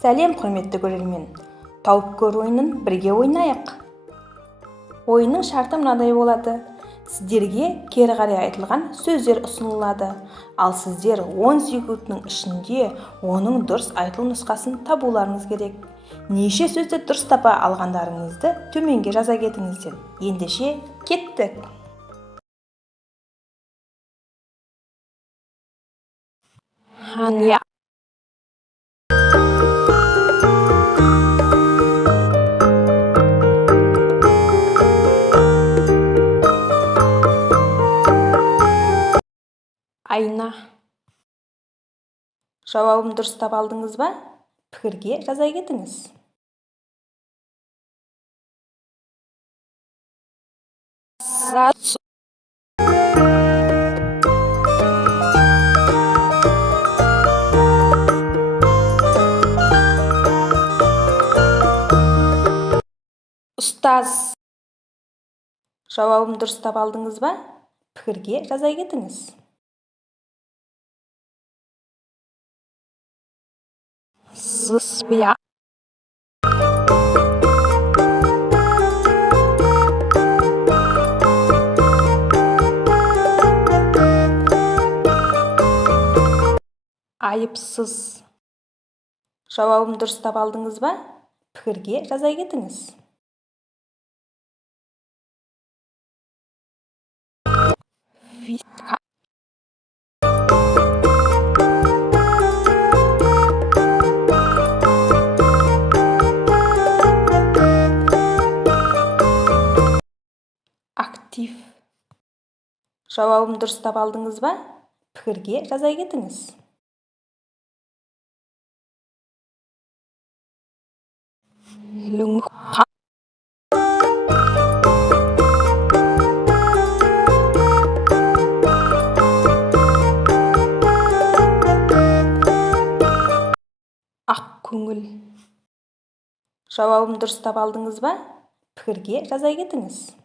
Сәлем, құрметті көрермен. Тауып көр ойынын бірге ойнайық. Ойынның шарты мынадай болады. Сіздерге кері қарай айтылған сөздер ұсынылады. Ал сіздер 10 секундтың ішінде оның дұрыс айтылу нұсқасын табуларыңыз керек. Неше сөзді дұрыс тапа алғандарыңызды төменге жаза кетіңіздер. Ендеше кеттік. Айна. Жауабын дұрыстап алдыңыз ба? Пікірге жаза кетіңіз. Ұстаз. Жауабын дұрыстап алдыңыз ба? Пікірге жаза кетіңіз. Айыпсыз. Жауабын дұрыстап алдыңыз ба? Пікірге жаза кетіңіз. Актив. Жауабын дұрыстап алдыңыз ба? Пікірге жаза кетіңіз. Ақ көңіл. Жауабын дұрыстап алдыңыз ба? Пікірге жаза кетіңіз.